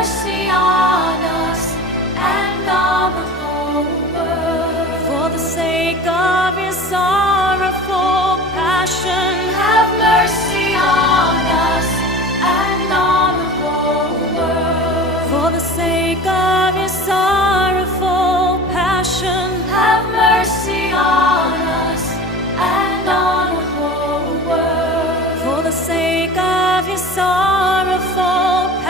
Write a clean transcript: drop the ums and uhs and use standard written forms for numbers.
mercy on us and on the whole world. For the sake of His sorrowful passion, Have mercy on us and on the whole world. for the sake of His sorrowful passion, Have mercy on us and on the whole world. for the sake of His sorrowful